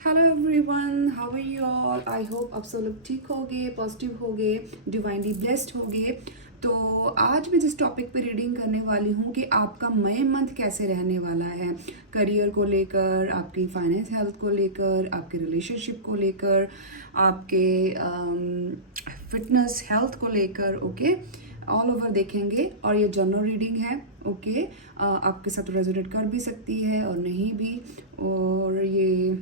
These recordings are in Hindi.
Hello everyone, how are you all. I hope आप सब लोग ठीक होगे, पॉजिटिव होगे, डिवाइनली ब्लेस्ड होगे। तो आज मैं जिस टॉपिक पे रीडिंग करने वाली हूँ कि आपका मई मंथ कैसे रहने वाला है, करियर को लेकर, आपकी फाइनेंस हेल्थ को लेकर, आपके रिलेशनशिप को लेकर, आपके फिटनेस हेल्थ को लेकर। ओके, ऑल ओवर देखेंगे और ये जनरल रीडिंग है। ओके, आपके साथ रेजोनेट कर भी सकती है और नहीं भी, और ये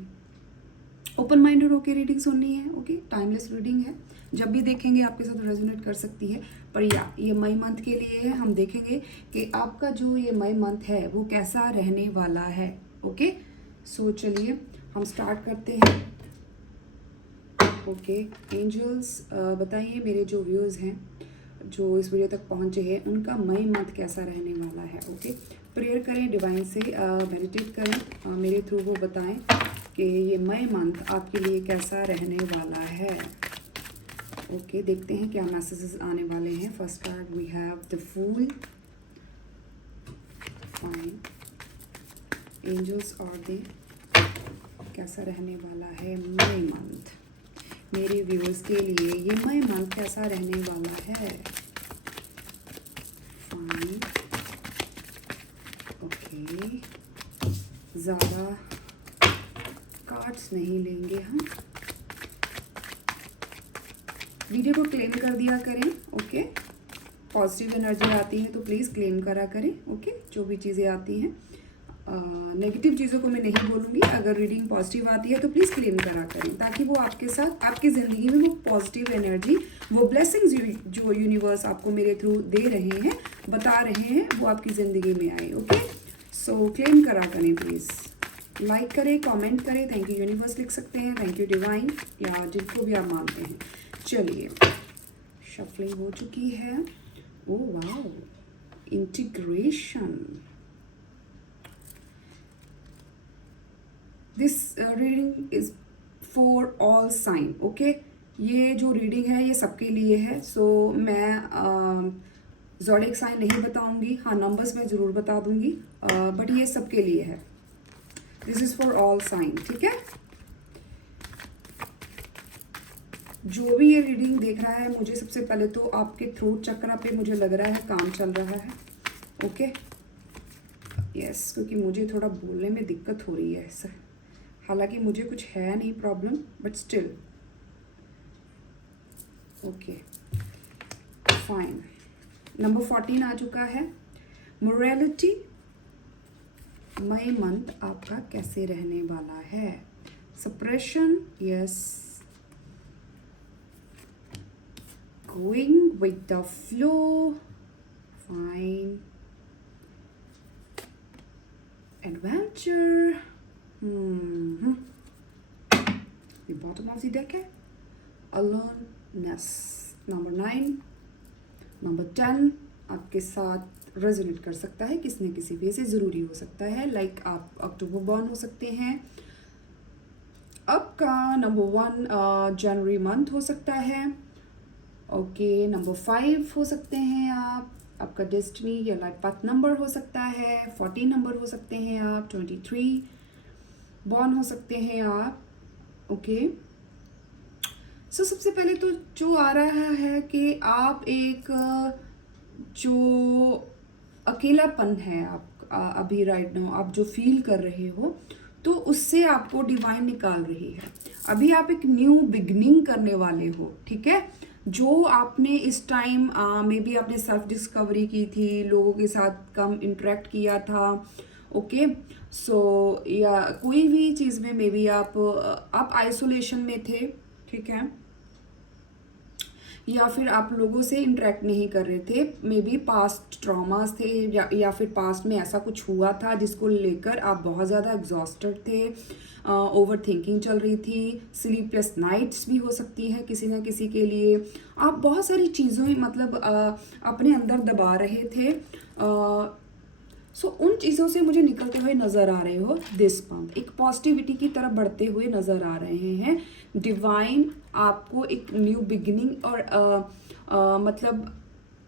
ओपन माइंडेड होकर रीडिंग सुननी है। ओके, टाइमलेस रीडिंग है, जब भी देखेंगे आपके साथ रेजोनेट कर सकती है। पर ये मई मंथ के लिए है, हम देखेंगे कि आपका जो ये मई मंथ है वो कैसा रहने वाला है। ओके, सो चलिए हम स्टार्ट करते हैं। ओके, एंजल्स बताइए मेरे जो व्यूज़ हैं जो इस वीडियो तक पहुंचे हैं उनका मई मंथ कैसा रहने वाला है। ओके, प्रेयर करें, डिवाइन से मेडिटेट करें, मेरे थ्रू वो बताएं कि ये मई मंथ आपके लिए कैसा रहने वाला है। ओके, देखते हैं क्या मैसेजेस आने वाले हैं। First card we have the fool. Fine, angels और दे कैसा रहने वाला है मई मंथ मेरे व्यूअर्स के लिए। ये मई मंथ कैसा रहने वाला है। फाइन, ओके, ज़्यादा कार्ड्स नहीं लेंगे हम, वीडियो को क्लेम कर दिया करें। ओके, पॉजिटिव एनर्जी आती है तो प्लीज़ क्लेम करा करें। ओके, जो भी चीज़ें आती हैं, नेगेटिव चीज़ों को मैं नहीं बोलूँगी। अगर रीडिंग पॉजिटिव आती है तो प्लीज़ क्लेम करा करें, ताकि वो आपके साथ, आपकी ज़िंदगी में वो पॉजिटिव एनर्जी, वो ब्लेसिंग्स जो यूनिवर्स आपको मेरे थ्रू दे रहे हैं, बता रहे हैं, वो आपकी ज़िंदगी में आए। ओके, सो क्लेम करा करें प्लीज़, लाइक करें, कमेंट करें, थैंक यू यूनिवर्स लिख सकते हैं, थैंक यू डिवाइन, या जिनको भी आप मानते हैं। चलिए, शफलिंग हो चुकी है। Oh wow, integration. This reading is for all sign. Okay, ये जो रीडिंग है ये सबके लिए है। सो मैं ज़ोडिएक साइन नहीं बताऊंगी, हाँ नंबर्स मैं ज़रूर बता दूंगी, बट ये सबके लिए है। This is for all sign, ठीक है। जो भी ये रीडिंग देख रहा है, मुझे सबसे पहले तो आपके थ्रोट चक्रा पे मुझे लग रहा है काम चल रहा है। ओके, यस, क्योंकि मुझे थोड़ा बोलने में दिक्कत हो रही है सर, हालांकि मुझे कुछ है नहीं problem, but still. Okay, fine, number 14 आ चुका है। मोरालिटी, मई मंथ आपका कैसे रहने वाला है। Suppression, yes, going with the flow, fine, adventure, ये बॉटम ऑफ द डेक है। अलोननेस, नंबर 9, नंबर 10 आपके साथ रेजोनेट कर सकता है किसी न किसी वे से, ज़रूरी हो सकता है। लाइक आप अक्टूबर बॉर्न हो सकते हैं, आपका नंबर 1 जनवरी मंथ हो सकता है। ओके, नंबर 5 हो सकते हैं आप, आपका डेस्टिनी या लाइफ पाथ नंबर हो सकता है। 14 नंबर हो सकते हैं आप, 23 बॉर्न हो सकते हैं आप। ओके, सो सबसे पहले तो जो आ रहा है कि आप एक जो अकेलापन है आप अभी राइट नाउ आप जो फील कर रहे हो, तो उससे आपको डिवाइन निकाल रही है। अभी आप एक न्यू बिगनिंग करने वाले हो, ठीक है। जो आपने इस टाइम मे बी आपने सेल्फ डिस्कवरी की थी, लोगों के साथ कम इंटरेक्ट किया था। ओके, सो या कोई भी चीज़ में मे बी आप आइसोलेशन में थे, ठीक है, या फिर आप लोगों से इंटरेक्ट नहीं कर रहे थे। मे बी पास्ट ट्रॉमास थे, या फिर पास्ट में ऐसा कुछ हुआ था जिसको लेकर आप बहुत ज़्यादा एग्जॉस्टेड थे, ओवर थिंकिंग चल रही थी, स्लीपलेस नाइट्स भी हो सकती है किसी ना किसी के लिए। आप बहुत सारी चीज़ों मतलब अपने अंदर दबा रहे थे। सो उन चीज़ों से मुझे निकलते हुए नज़र आ रहे हो दिस मंथ, एक पॉजिटिविटी की तरफ बढ़ते हुए नज़र आ रहे हैं। डिवाइन आपको एक न्यू बिगिनिंग और मतलब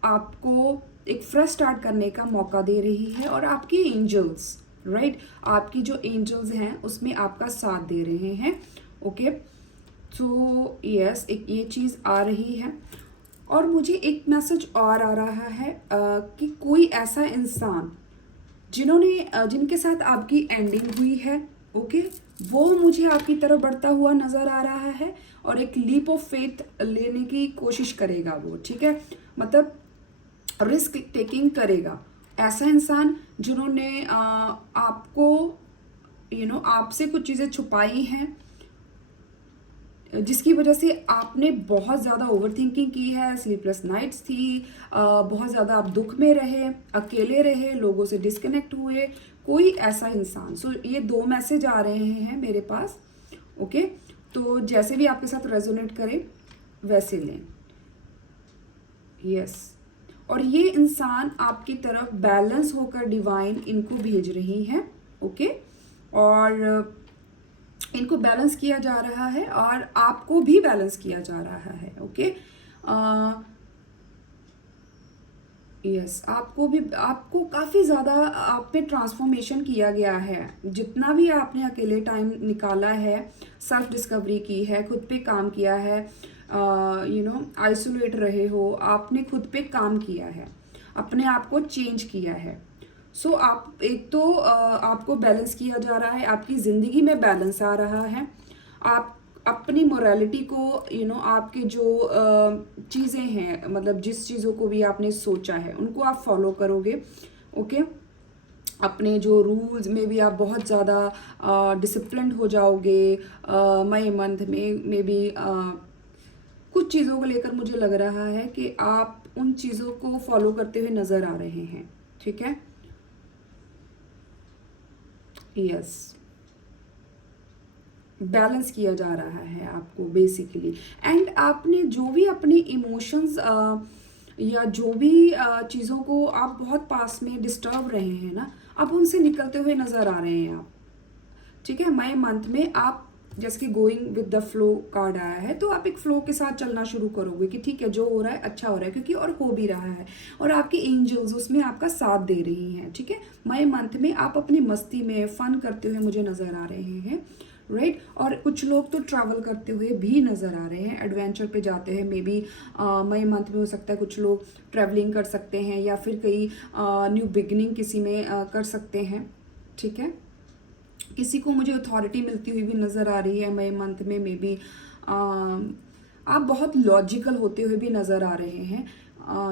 आपको एक फ्रेश स्टार्ट करने का मौका दे रही है, और आपके एंजल्स राइट। आपकी जो एंजल्स हैं उसमें आपका साथ दे रहे हैं, ओके। तो यस, एक ये चीज़ आ रही है। और मुझे एक मैसेज और आ रहा है कि कोई ऐसा इंसान जिनके साथ आपकी एंडिंग हुई है, ओके, वो मुझे आपकी तरफ बढ़ता हुआ नज़र आ रहा है और एक लीप ऑफ फेथ लेने की कोशिश करेगा वो, ठीक है। मतलब रिस्क टेकिंग करेगा। ऐसा इंसान जिन्होंने आपको आपसे कुछ चीज़ें छुपाई हैं, जिसकी वजह से आपने बहुत ज़्यादा ओवर थिंकिंग की है, स्लीपलेस नाइट्स थी, बहुत ज़्यादा आप दुख में रहे, अकेले रहे, लोगों से डिस्कनेक्ट हुए। कोई ऐसा इंसान, सो ये 2 मैसेज आ रहे हैं मेरे पास, ओके। तो जैसे भी आपके साथ रेजोनेट करे वैसे लें, यस। और ये इंसान आपकी तरफ बैलेंस होकर डिवाइन इनको भेज रही है, ओके। और इनको बैलेंस किया जा रहा है और आपको भी बैलेंस किया जा रहा है, ओके। यस, आपको काफ़ी ज़्यादा आप पे ट्रांसफॉर्मेशन किया गया है। जितना भी आपने अकेले टाइम निकाला है, सेल्फ डिस्कवरी की है, खुद पे काम किया है, आइसोलेट रहे हो, आपने खुद पे काम किया है, अपने आप को चेंज किया है। सो आप एक तो आपको बैलेंस किया जा रहा है, आपकी ज़िंदगी में बैलेंस आ रहा है। आप अपनी मोरालिटी को आपके जो चीज़ें हैं, मतलब जिस चीज़ों को भी आपने सोचा है उनको आप फॉलो करोगे, ओके। अपने जो रूल्स में भी आप बहुत ज़्यादा डिसिप्लिन्ड हो जाओगे। मई मंथ में भी कुछ चीज़ों को लेकर मुझे लग रहा है कि आप उन चीज़ों को फॉलो करते हुए नज़र आ रहे हैं, ठीक है। यस, बैलेंस किया जा रहा है आपको बेसिकली। एंड आपने जो भी अपनी इमोशंस या जो भी चीज़ों को आप बहुत पास में डिस्टर्ब रहे हैं ना, आप उनसे निकलते हुए नज़र आ रहे हैं आप, ठीक है। मई मंथ में आप जैसे कि going with the flow card आया है, तो आप एक फ्लो के साथ चलना शुरू करोगे कि ठीक है, जो हो रहा है अच्छा हो रहा है, क्योंकि और हो भी रहा है और आपके एंजल्स उसमें आपका साथ दे रही हैं, ठीक है। मई मंथ में आप अपनी मस्ती में फन करते हुए मुझे नज़र आ रहे हैं, राइट। और कुछ लोग तो ट्रैवल करते हुए भी नज़र आ रहे हैं, एडवेंचर पे जाते हैं। मे बी मई मंथ में हो सकता है कुछ लोग ट्रैवलिंग कर सकते हैं या फिर कई न्यू बिगनिंग किसी में कर सकते हैं, ठीक है। किसी को मुझे अथॉरिटी मिलती हुई भी नज़र आ रही है मई मंथ में। मे बी आप बहुत लॉजिकल होते हुए भी नज़र आ रहे हैं,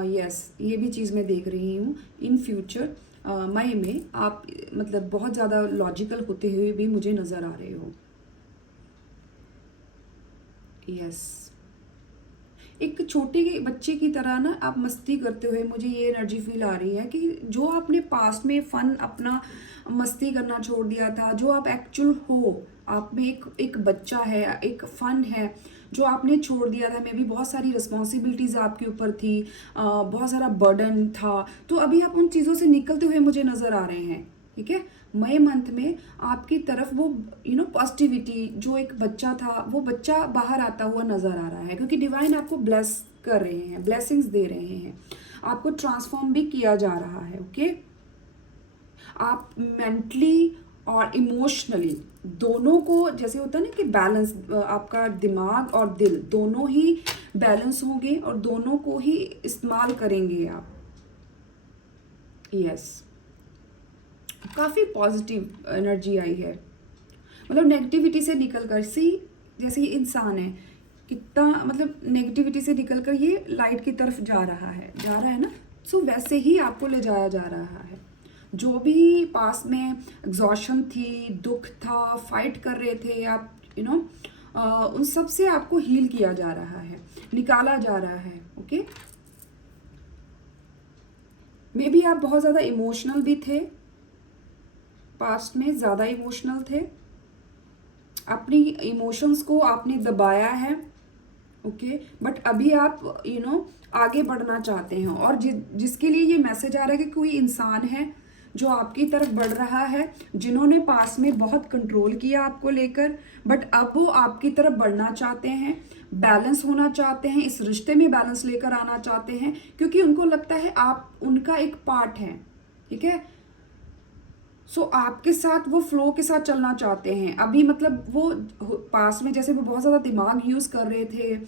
यस, ये भी चीज़ मैं देख रही हूँ। इन फ्यूचर मई में आप मतलब बहुत ज़्यादा लॉजिकल होते हुए भी मुझे नज़र आ रहे हो, यस। एक छोटे बच्चे की तरह ना आप मस्ती करते हुए, मुझे ये एनर्जी फील आ रही है कि जो आपने पास्ट में फन अपना मस्ती करना छोड़ दिया था, जो आप एक्चुअल हो, आप में एक बच्चा है, एक फन है जो आपने छोड़ दिया था। मे भी बहुत सारी रिस्पॉन्सिबिलिटीज़ आपके ऊपर थी, बहुत सारा बर्डन था, तो अभी आप उन चीज़ों से निकलते हुए मुझे नज़र आ रहे हैं, ठीक है। मई मंथ में आपकी तरफ वो पॉजिटिविटी, जो एक बच्चा था वो बच्चा बाहर आता हुआ नज़र आ रहा है, क्योंकि डिवाइन आपको ब्लेस कर रहे हैं, ब्लेसिंग्स दे रहे हैं, आपको ट्रांसफॉर्म भी किया जा रहा है, ओके। आप मेंटली और इमोशनली दोनों को, जैसे होता है ना कि बैलेंस, आपका दिमाग और दिल दोनों ही बैलेंस होंगे और दोनों को ही इस्तेमाल करेंगे आप, यस। काफ़ी पॉजिटिव एनर्जी आई है, मतलब नेगेटिविटी से निकल कर, सी जैसे ये इंसान है कितना, मतलब नेगेटिविटी से निकल कर ये लाइट की तरफ जा रहा है ना। सो वैसे ही आपको ले जाया जा रहा है। जो भी पास में एग्जॉशन थी, दुख था, फाइट कर रहे थे आप, उन सब से आपको हील किया जा रहा है, निकाला जा रहा है, ओके। मे बी आप बहुत ज़्यादा इमोशनल भी थे, पास्ट में ज़्यादा इमोशनल थे, अपनी इमोशंस को आपने दबाया है, ओके। बट अभी आप आगे बढ़ना चाहते हैं, और जिसके लिए ये मैसेज आ रहा है कि कोई इंसान है जो आपकी तरफ बढ़ रहा है, जिन्होंने पास में बहुत कंट्रोल किया आपको लेकर, बट अब वो आपकी तरफ बढ़ना चाहते हैं, बैलेंस होना चाहते हैं, इस रिश्ते में बैलेंस लेकर आना चाहते हैं, क्योंकि उनको लगता है आप उनका एक पार्ट हैं, ठीक है। सो आपके साथ वो फ्लो के साथ चलना चाहते हैं अभी, मतलब वो पास में जैसे वो बहुत ज़्यादा दिमाग यूज़ कर रहे थे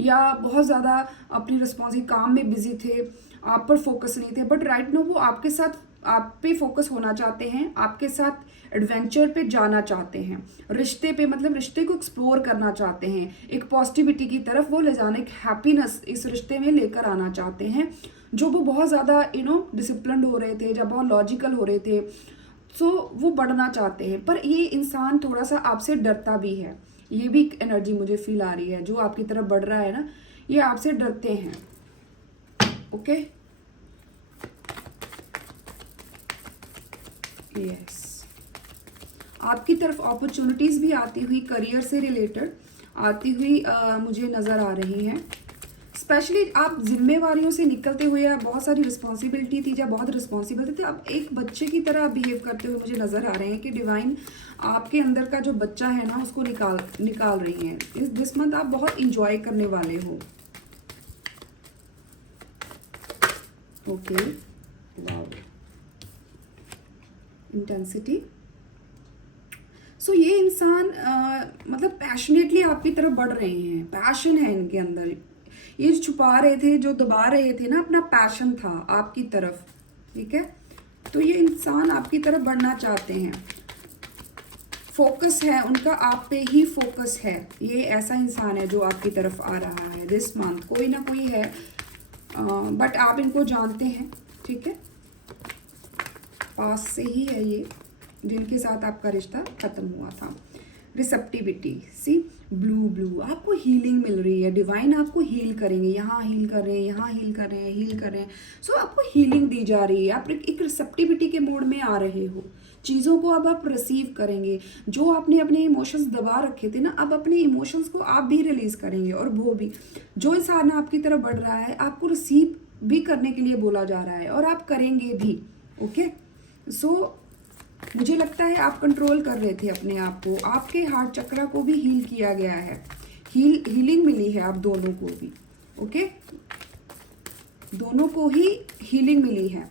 या बहुत ज़्यादा अपनी रिस्पॉन्सिव काम में बिजी थे, आप पर फोकस नहीं थे, बट राइट नो वो आपके साथ आप पे फोकस होना चाहते हैं, आपके साथ एडवेंचर पे जाना चाहते हैं, रिश्ते पे मतलब रिश्ते को एक्सप्लोर करना चाहते हैं, एक पॉजिटिविटी की तरफ वो ले जाने, एक हैप्पीनेस इस रिश्ते में लेकर आना चाहते हैं। जो वो बहुत ज़्यादा डिसिप्लिन्ड हो रहे थे, जब बहुत लॉजिकल हो रहे थे, सो वो बढ़ना चाहते हैं, पर ये इंसान थोड़ा सा आपसे डरता भी है। ये भी एक एनर्जी मुझे फील आ रही है, जो आपकी तरफ बढ़ रहा है ना, ये आपसे डरते हैं। ओके, यस, आपकी तरफ अपॉर्चुनिटीज भी आती हुई करियर से रिलेटेड आती हुई मुझे नज़र आ रही हैं। स्पेशली आप जिम्मेवारियों से निकलते हुए, या बहुत सारी रिस्पॉन्सिबिलिटी थी, या बहुत रिस्पॉन्सिबल थे, अब एक बच्चे की तरह बिहेव करते हुए मुझे नज़र आ रहे हैं कि डिवाइन आपके अंदर का जो बच्चा है ना उसको निकाल रही हैं। दिस मंथ आप बहुत इंजॉय करने वाले हो। Okay, wow, intensity. सो ये इंसान मतलब पैशनेटली आपकी तरफ बढ़ रहे हैं, पैशन है इनके अंदर, ये जो छुपा रहे थे, जो दबा रहे थे ना, अपना पैशन था आपकी तरफ, ठीक है। तो ये इंसान आपकी तरफ बढ़ना चाहते हैं, फोकस है उनका आप पे ही फोकस है। ये ऐसा इंसान है जो आपकी तरफ आ रहा है दिस मंथ, कोई ना कोई है, बट आप इनको जानते हैं, ठीक है, पास से ही है ये, जिनके साथ आपका रिश्ता खत्म हुआ था। रिसेप्टिविटी, सी, ब्लू ब्लू, आपको हीलिंग मिल रही है, डिवाइन आपको हील करेंगे, यहाँ हील कर रहे हैं, यहाँ हील कर रहे हैं, हील कर रहे हैं। सो आपको हीलिंग दी जा रही है, आप एक रिसेप्टिविटी के मोड में आ रहे हो, चीज़ों को अब आप रिसीव करेंगे। जो आपने अपने इमोशंस दबा रखे थे ना, अब अपने इमोशंस को आप भी रिलीज करेंगे, और वो भी जो इंसान आपकी तरफ बढ़ रहा है आपको रिसीव भी करने के लिए बोला जा रहा है, और आप करेंगे भी। ओके, सो मुझे लगता है आप कंट्रोल कर रहे थे अपने आप को, आपके हार्ट चक्रा को भी हील किया गया है, हीलिंग मिली है आप दोनों को भी। ओके, दोनों को ही हीलिंग मिली है।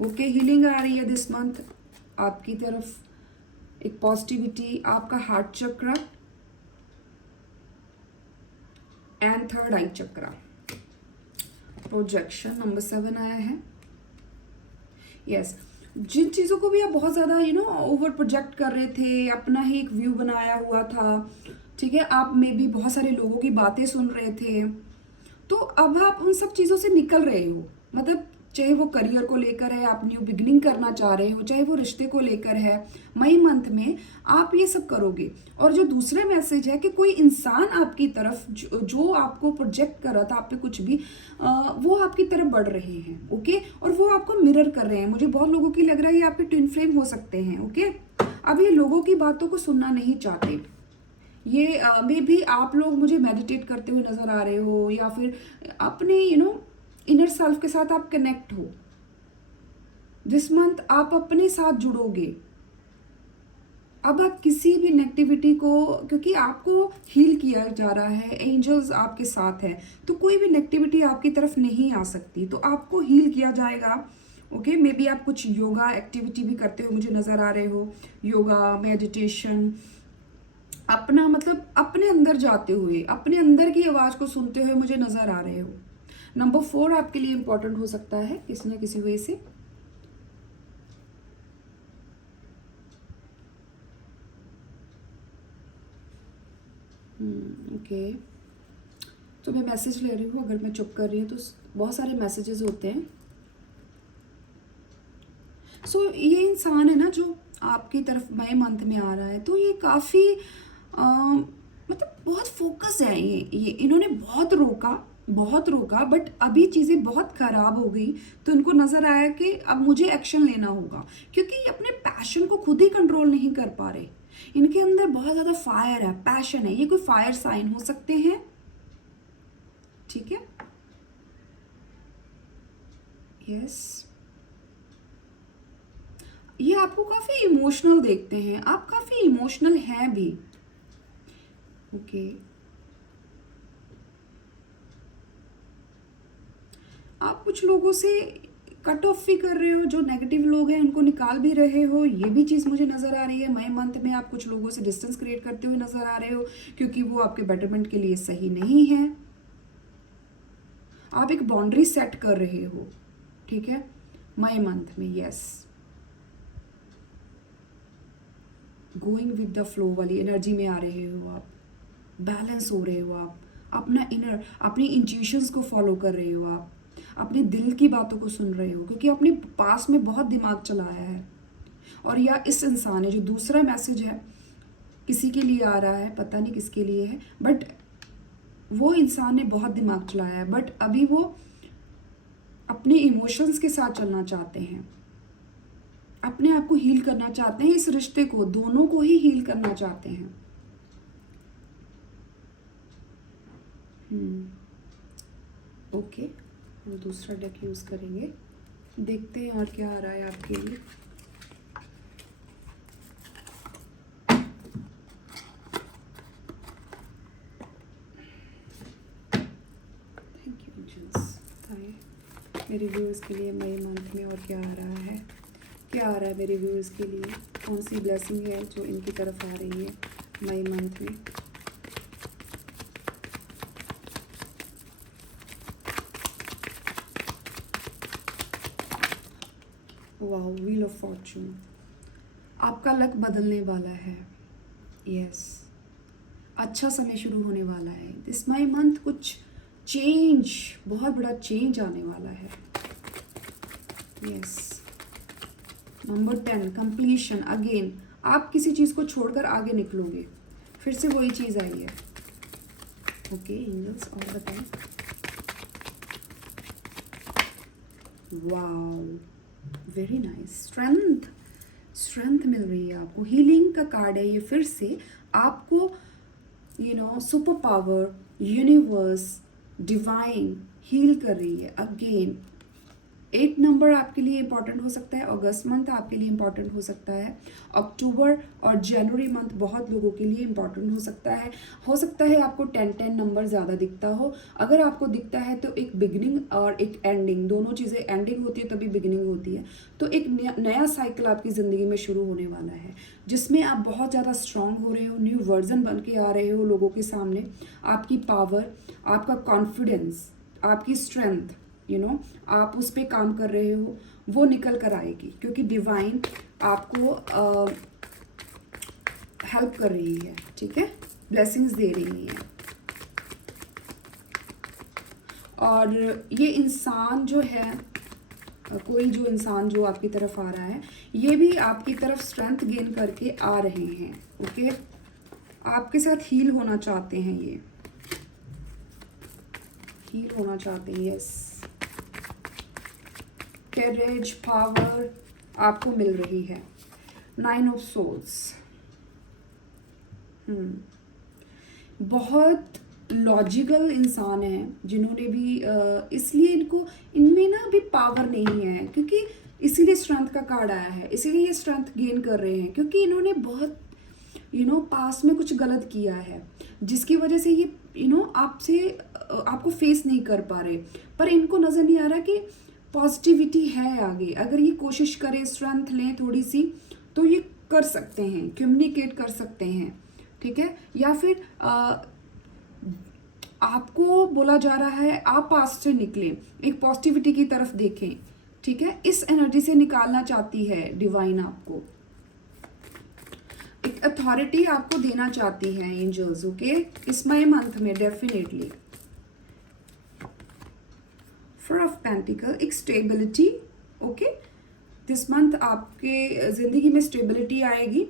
ओके, हीलिंग आ रही है दिस मंथ आपकी तरफ, एक पॉजिटिविटी, आपका heart chakra and third I chakra. Projection number 7 आया है। यस, जिन चीज़ों को भी आप बहुत ज़्यादा ओवर प्रोजेक्ट कर रहे थे, अपना ही एक व्यू बनाया हुआ था, ठीक है, आप में भी बहुत सारे लोगों की बातें सुन रहे थे, तो अब आप उन सब चीज़ों से निकल रहे हो। मतलब चाहे वो करियर को लेकर है, आप न्यू बिगनिंग करना चाह रहे हो, चाहे वो रिश्ते को लेकर है, मई मंथ में आप ये सब करोगे। और जो दूसरा मैसेज है कि कोई इंसान आपकी तरफ जो आपको प्रोजेक्ट कर रहा था आप पे कुछ भी, वो आपकी तरफ बढ़ रहे हैं। ओके, और वो आपको मिरर कर रहे हैं। मुझे बहुत लोगों की लग रहा है ये आपके ट्विन फ्लेम हो सकते हैं। ओके, अब ये लोगों की बातों को सुनना नहीं चाहते, ये मे भी आप लोग मुझे मेडिटेट करते हुए नजर आ रहे हो, या फिर अपने इनर सेल्फ के साथ आप कनेक्ट हो। दिस मंथ आप अपने साथ जुड़ोगे। अब आप किसी भी नेगेटिविटी को, क्योंकि आपको हील किया जा रहा है, एंजल्स आपके साथ है, तो कोई भी नेगेटिविटी आपकी तरफ नहीं आ सकती, तो आपको हील किया जाएगा। ओके, मे बी आप कुछ योगा एक्टिविटी भी करते हुए मुझे नजर आ रहे हो, योगा, मेडिटेशन, अपना मतलब अपने अंदर जाते हुए, अपने अंदर की आवाज को सुनते हुए मुझे नजर आ रहे हो। नंबर 4 आपके लिए इंपॉर्टेंट हो सकता है किसी ना किसी वे से। ओके, तो मैं मैसेज ले रही हूँ, अगर मैं चुप कर रही हूँ तो बहुत सारे मैसेजेस होते हैं। सो ये इंसान है ना जो आपकी तरफ मई मंथ में आ रहा है, तो ये काफ़ी मतलब बहुत फोकस है, ये इन्होंने बहुत रोका, बट अभी चीज़ें बहुत ख़राब हो गई, तो इनको नज़र आया कि अब मुझे एक्शन लेना होगा, क्योंकि ये अपने पैशन को खुद ही कंट्रोल नहीं कर पा रहे। इनके अंदर बहुत ज़्यादा फायर है, पैशन है, ये कोई फायर साइन हो सकते हैं, ठीक है। यस, ये आपको काफ़ी इमोशनल देखते हैं, आप काफ़ी इमोशनल हैं भी। ओके, आप कुछ लोगों से कट ऑफ भी कर रहे हो, जो नेगेटिव लोग हैं उनको निकाल भी रहे हो, ये भी चीज़ मुझे नज़र आ रही है। मई मंथ में आप कुछ लोगों से डिस्टेंस क्रिएट करते हुए नज़र आ रहे हो क्योंकि वो आपके बेटरमेंट के लिए सही नहीं है। आप एक बाउंड्री सेट कर रहे हो, ठीक है, मई मंथ में। Yes, going with the flow वाली एनर्जी में आ रहे हो आप, बैलेंस हो रहे हो आप, अपना इनर, अपनी इंट्यूशंस को फॉलो कर रहे हो आप, अपने दिल की बातों को सुन रहे हो, क्योंकि अपने पास में बहुत दिमाग चलाया है। और या इस इंसान ने जो दूसरा मैसेज है किसी के लिए आ रहा है, पता नहीं किसके लिए है, बट वो इंसान ने बहुत दिमाग चलाया है, बट अभी वो अपने इमोशंस के साथ चलना चाहते हैं, अपने आप को हील करना चाहते हैं, इस रिश्ते को, दोनों को ही हील करना चाहते हैं। ओके, हम दूसरा डेक यूज करेंगे, देखते हैं और क्या आ रहा है आपके लिए। Thank you angels. बताइए मेरे व्यूअर्स के लिए मई मंथ में और क्या आ रहा है, क्या आ रहा है मेरे व्यूअर्स के लिए, कौन सी ब्लेसिंग है जो इनकी तरफ आ रही है मई मंथ में। वाह, व्हील ऑफ फॉर्चून, आपका लक बदलने वाला है। यस, अच्छा समय शुरू होने वाला है। दिस मई मंथ कुछ चेंज, बहुत बड़ा चेंज आने वाला है। Yes, number 10, completion. अगेन आप किसी चीज़ को छोड़कर आगे निकलोगे, फिर से वही चीज़ आई है। ओके एंजल्स, और बताएं। Wow, very nice. Strength, strength मिल रही है आपको। हीलिंग का कार्ड है ये, फिर से आपको super power, universe, divine heal कर रही है। अगेन 8 नंबर आपके लिए इंपॉर्टेंट हो सकता है, अगस्त मंथ आपके लिए इंपॉर्टेंट हो सकता है, अक्टूबर और जनवरी मंथ बहुत लोगों के लिए इंपॉर्टेंट हो सकता है। आपको 10 नंबर ज़्यादा दिखता हो। अगर आपको दिखता है तो एक बिगिनिंग और एक एंडिंग, दोनों चीज़ें, एंडिंग होती है तभी बिगिनिंग होती है। तो एक नया साइकिल आपकी ज़िंदगी में शुरू होने वाला है, जिसमें आप बहुत ज़्यादा स्ट्रांग हो रहे हो, न्यू वर्जन बन के आ रहे हो लोगों के सामने। आपकी पावर, आपका कॉन्फिडेंस, आपकी स्ट्रेंथ, आप उस पर काम कर रहे हो, वो निकल कर आएगी, क्योंकि डिवाइन आपको हेल्प कर रही है, ठीक है, ब्लेसिंग्स दे रही है। और ये इंसान जो है, कोई जो इंसान जो आपकी तरफ आ रहा है, ये भी आपकी तरफ स्ट्रेंथ गेन करके आ रहे हैं। ओके, आपके साथ हील होना चाहते हैं, ये हील होना चाहते हैं। यस, करेज, पावर आपको मिल रही है। 9 ऑफ सोल्स, बहुत लॉजिकल इंसान है जिन्होंने भी इसलिए इनमें ना अभी पावर नहीं है, क्योंकि इसीलिए स्ट्रेंथ का कार्ड आया है, इसीलिए ये स्ट्रेंथ गेन कर रहे हैं, क्योंकि इन्होंने बहुत पास में कुछ गलत किया है, जिसकी वजह से ये आपसे आपको फेस नहीं कर पा रहे। पर इनको नज़र नहीं आ रहा कि पॉजिटिविटी है आगे, अगर ये कोशिश करें, स्ट्रेंथ लें थोड़ी सी, तो ये कर सकते हैं, कम्युनिकेट कर सकते हैं, ठीक है। या फिर आपको बोला जा रहा है आप पास से निकलें, एक पॉजिटिविटी की तरफ देखें, ठीक है। इस एनर्जी से निकालना चाहती है डिवाइन आपको, एक अथॉरिटी आपको देना चाहती है एंजल्स। ओके, इस मई मंथ में डेफिनेटली 4 ऑफ पेंटिकल, एक स्टेबिलिटी। ओके, दिस मंथ आपके ज़िंदगी में स्टेबिलिटी आएगी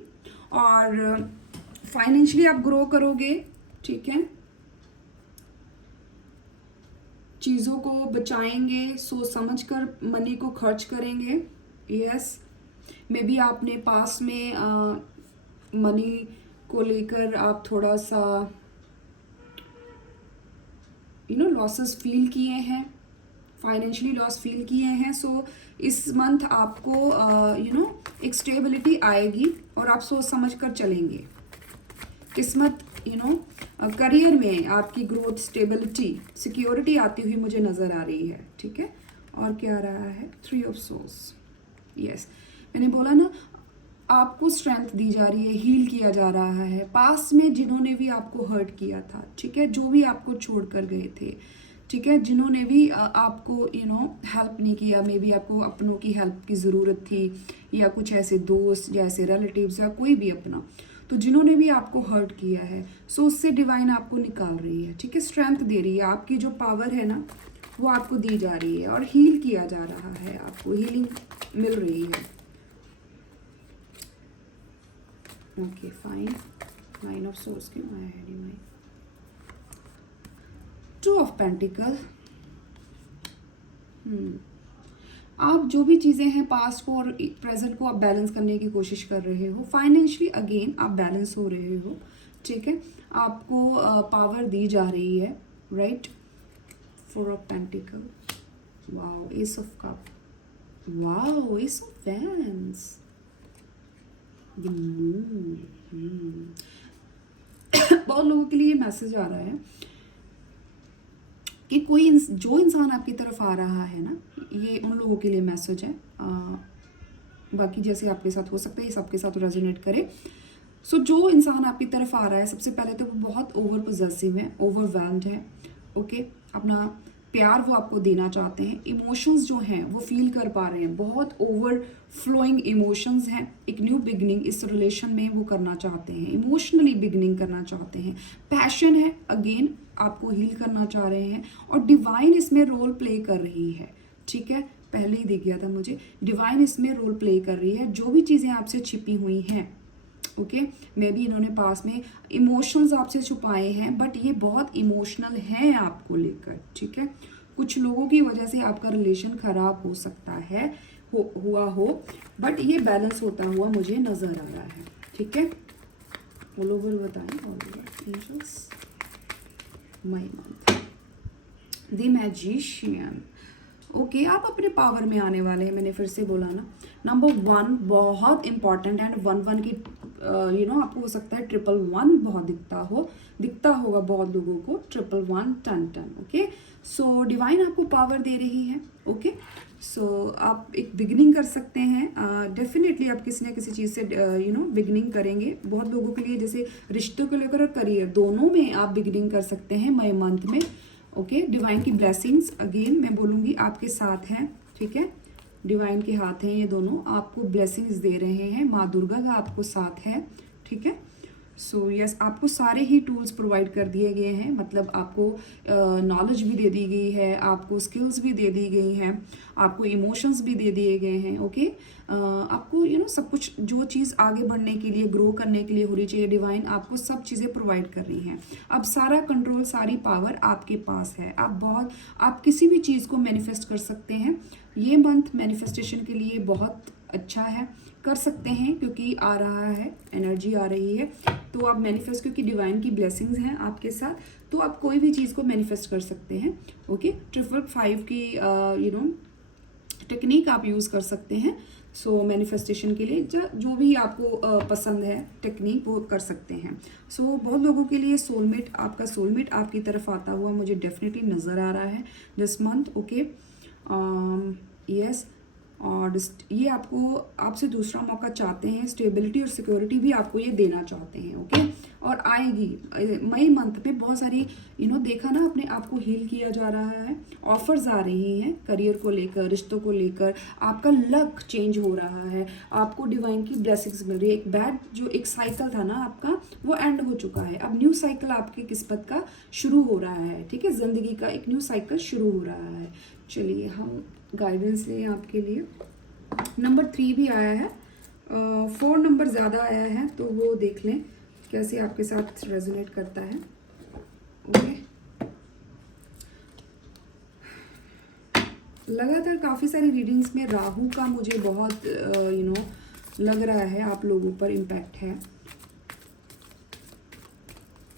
और फाइनेंशियली आप ग्रो करोगे, ठीक है। चीज़ों को बचाएंगे, सोच समझ कर मनी को खर्च करेंगे। यस, मे बी आपने पास में मनी को लेकर आप थोड़ा सा लॉसेस फील किए हैं, फाइनेंशियली लॉस फील किए हैं। सो इस मंथ आपको एक स्टेबिलिटी आएगी और आप सोच समझ कर चलेंगे। किस्मत करियर में आपकी ग्रोथ, स्टेबिलिटी, सिक्योरिटी आती हुई मुझे नज़र आ रही है, ठीक है। और क्या रहा है, 3 ऑफ सोर्स। यस, मैंने बोला ना, आपको स्ट्रेंथ दी जा रही है, हील किया जा रहा है। पास में जिन्होंने भी आपको हर्ट किया था, ठीक है, जो भी आपको छोड़ कर गए थे, ठीक है, जिन्होंने भी आपको हेल्प नहीं किया, मे बी आपको अपनों की हेल्प की ज़रूरत थी, या कुछ ऐसे दोस्त या ऐसे रिलेटिव्स या कोई भी अपना, तो जिन्होंने भी आपको हर्ट किया है, सो उससे डिवाइन आपको निकाल रही है, ठीक है, स्ट्रेंथ दे रही है। आपकी जो पावर है ना वो आपको दी जा रही है और हील किया जा रहा है, आपको हीलिंग मिल रही है। ओके फाइन, 9 ऑफ सोर्स क्यों आया है डिवाइन? 2 of pentacle. आप जो भी चीज़ें हैं पास्ट को और प्रेजेंट को आप बैलेंस करने की कोशिश कर रहे हो। फाइनेंशियली अगेन आप बैलेंस हो रहे हो, ठीक है, आपको पावर दी जा रही है, right. 4 of pentacle, wow, S of cup, wow, S of wands, the moon. बहुत लोगों के लिए मैसेज आ रहा है कि कोई जो इंसान आपकी तरफ आ रहा है ना, ये उन लोगों के लिए मैसेज है। बाकी जैसे आपके साथ हो सकता है ये सबके साथ रेजोनेट करे। सो जो इंसान आपकी तरफ आ रहा है, सबसे पहले तो वो बहुत ओवर पोजेसिव है, ओवरवेल्म्ड है, ओके, अपना प्यार वो आपको देना चाहते हैं। इमोशंस जो हैं वो फील कर पा रहे हैं, बहुत ओवर फ्लोइंग इमोशंस हैं। एक न्यू बिगनिंग इस रिलेशन में वो करना चाहते हैं, इमोशनली बिगनिंग करना चाहते हैं। पैशन है, अगेन आपको हील करना चाह रहे हैं, और डिवाइन इसमें रोल प्ले कर रही है, ठीक है, पहले ही दिख गया था मुझे, डिवाइन इसमें रोल प्ले कर रही है। जो भी चीज़ें आपसे छिपी हुई हैं, ओके, मे बी इन्होंने पास में इमोशंस आपसे छुपाए हैं, बट ये बहुत इमोशनल हैं आपको लेकर, ठीक है। कुछ लोगों की वजह से आपका रिलेशन खराब हो सकता है, हुआ हो, बट ये बैलेंस होता हुआ मुझे नज़र आ रहा है, ठीक है। ऑल ओवर बताएं, all over angels, my month, the magician. Okay, आप अपने पावर में आने वाले हैं। मैंने फिर से बोला ना, नंबर 1 बहुत इंपॉर्टेंट है। 1 की आपको हो सकता है 111 बहुत दिखता होगा बहुत लोगों को, 111 10 ओके। सो डिवाइन आपको पावर दे रही है, ओके। सो आप एक बिगनिंग कर सकते हैं, डेफिनेटली आप किसी न किसी चीज़ से बिगनिंग करेंगे। बहुत लोगों के लिए जैसे रिश्तों को लेकर और करियर दोनों में आप बिगनिंग कर सकते हैं मई मंथ में, ओके। डिवाइन की ब्लेसिंग्स अगेन मैं बोलूँगी आपके साथ हैं, ठीक है, डिवाइन के हाथ हैं ये दोनों, आपको ब्लेसिंग्स दे रहे हैं। माँ दुर्गा का आपको साथ है, ठीक है। सो यस, आपको सारे ही टूल्स प्रोवाइड कर दिए गए हैं, मतलब आपको नॉलेज भी दे दी गई है, आपको स्किल्स भी दे दी गई हैं, आपको इमोशंस भी दे दिए गए हैं, ओके। आपको सब कुछ जो चीज़ आगे बढ़ने के लिए, ग्रो करने के लिए होनी चाहिए, डिवाइन आपको सब चीज़ें प्रोवाइड कर रही हैं। अब सारा कंट्रोल, सारी पावर आपके पास है। आप किसी भी चीज़ को मैनिफेस्ट कर सकते हैं। ये मंथ मैनिफेस्टेशन के लिए बहुत अच्छा है, कर सकते हैं, क्योंकि आ रहा है, एनर्जी आ रही है, तो आप मैनिफेस्ट, क्योंकि डिवाइन की ब्लेसिंग्स हैं आपके साथ, तो आप कोई भी चीज़ को मैनिफेस्ट कर सकते हैं, ओके। 555 की टेक्निक आप यूज़ कर सकते हैं। सो मैनिफेस्टेशन के लिए जो भी आपको पसंद है टेक्निक, वो कर सकते हैं। सो बहुत लोगों के लिए आपका सोलमेट आपकी तरफ आता हुआ मुझे डेफिनेटली नज़र आ रहा है दिस मंथ, ओके। यस, और ये आपसे दूसरा मौका चाहते हैं, स्टेबिलिटी और सिक्योरिटी भी आपको ये देना चाहते हैं, ओके। और आएगी मई मंथ में बहुत सारी देखा ना, अपने आप को हील किया जा रहा है, ऑफर्स आ रही हैं करियर को लेकर, रिश्तों को लेकर, आपका लक चेंज हो रहा है, आपको डिवाइन की ब्लेसिंग्स मिल रही है। एक बैड जो एक साइकिल था ना आपका, वो एंड हो चुका है, अब न्यू साइकिल आपकी किस्मत का शुरू हो रहा है, ठीक है, ज़िंदगी का एक न्यू साइकिल शुरू हो रहा है। चलिए हम गाइडेंस लें आपके लिए। नंबर 3 भी आया है, 4 नंबर ज़्यादा आया है, तो वो देख लें कैसे आपके साथ रेजोनेट करता है, ओके। लगातार काफ़ी सारी रीडिंग्स में राहु का मुझे बहुत लग रहा है आप लोगों पर इम्पैक्ट है,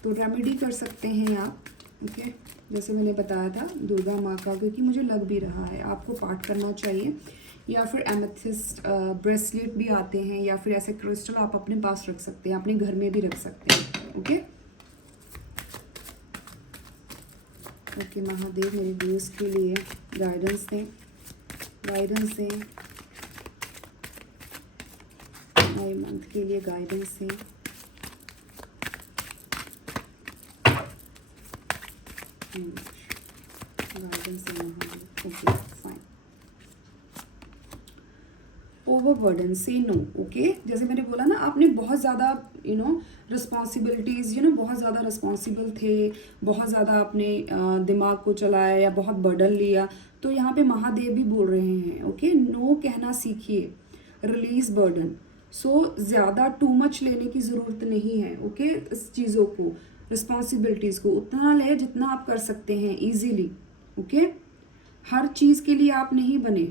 तो रेमेडी कर सकते हैं आप, ओके। जैसे मैंने बताया था दुर्गा माँ का, क्योंकि मुझे लग भी रहा है आपको पाठ करना चाहिए, या फिर एमेथिस्ट ब्रेसलेट भी आते हैं, या फिर ऐसे क्रिस्टल आप अपने पास रख सकते हैं, अपने घर में भी रख सकते हैं, ओके। ओके महादेव मेरे व्यूअर्स के लिए गाइडेंस दें। गाइडेंस दें, नए मंथ के लिए गाइडेंस दें। गाइडेंस दें Mahadev. Okay fine. Overburden, say no. Okay, जैसे मैंने बोला ना, आपने बहुत ज़्यादा रिस्पॉन्सिबिलिटीज़ बहुत ज़्यादा रिस्पॉन्सिबल थे, बहुत ज़्यादा आपने दिमाग को चलाया या बहुत बर्डन लिया, तो यहाँ पे महादेव भी बोल रहे हैं ओके, नो कहना सीखिए, रिलीज बर्डन। सो ज़्यादा टू मच लेने की ज़रूरत नहीं है ओके, इस चीज़ों को, रिस्पॉन्सिबिलिटीज़ को उतना ले जितना आप कर सकते हैं ईजीली ओके। हर चीज़ के लिए आप नहीं बने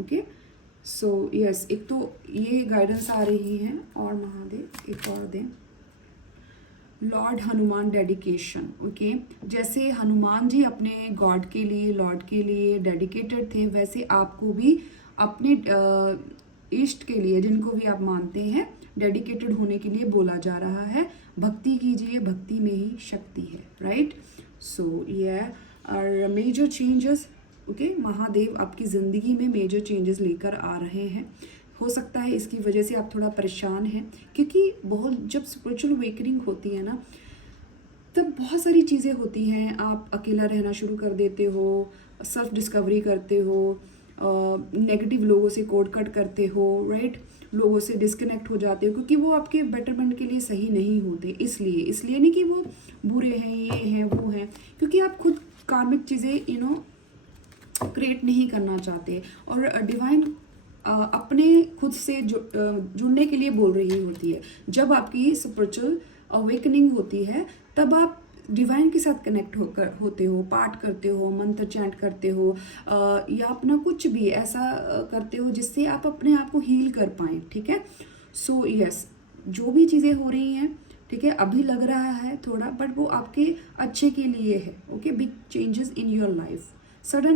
ओके। सो यस, एक तो ये गाइडेंस आ रही है, और महादेव एक और दें, लॉर्ड हनुमान डेडिकेशन ओके। जैसे हनुमान जी अपने गॉड के लिए, लॉर्ड के लिए डेडिकेटेड थे, वैसे आपको भी अपने इष्ट के लिए, जिनको भी आप मानते हैं, डेडिकेटेड होने के लिए बोला जा रहा है। भक्ति कीजिए, भक्ति में ही शक्ति है, राइट। सो ये और मेजर चेंजेस ओके, महादेव आपकी ज़िंदगी में मेजर चेंजेस लेकर आ रहे हैं। हो सकता है इसकी वजह से आप थोड़ा परेशान हैं, क्योंकि बहुत जब स्पिरिचुअल अवेकनिंग होती है ना, तब बहुत सारी चीज़ें होती हैं। आप अकेला रहना शुरू कर देते हो, सेल्फ डिस्कवरी करते हो, नेगेटिव लोगों से कोड कट करते हो, राइट, लोगों से डिस्कनेक्ट हो जाते हो, क्योंकि वो आपके बेटरमेंट के लिए सही नहीं होते। इसलिए नहीं कि वो बुरे हैं, ये हैं, वो हैं, क्योंकि आप खुद कार्मिक चीज़ें क्रिएट नहीं करना चाहते, और डिवाइन अपने खुद से जुड़ने के लिए बोल रही होती है। जब आपकी स्पिरिचुअल अवेकनिंग होती है, तब आप डिवाइन के साथ कनेक्ट होते हो, पाठ करते हो, मंत्र चैंट करते हो, या अपना कुछ भी ऐसा करते हो जिससे आप अपने आप को हील कर पाएँ, ठीक है। सो यस, जो भी चीज़ें हो रही हैं, ठीक है, अभी लग रहा है थोड़ा, बट वो आपके अच्छे के लिए है okay. Big changes in your life, sudden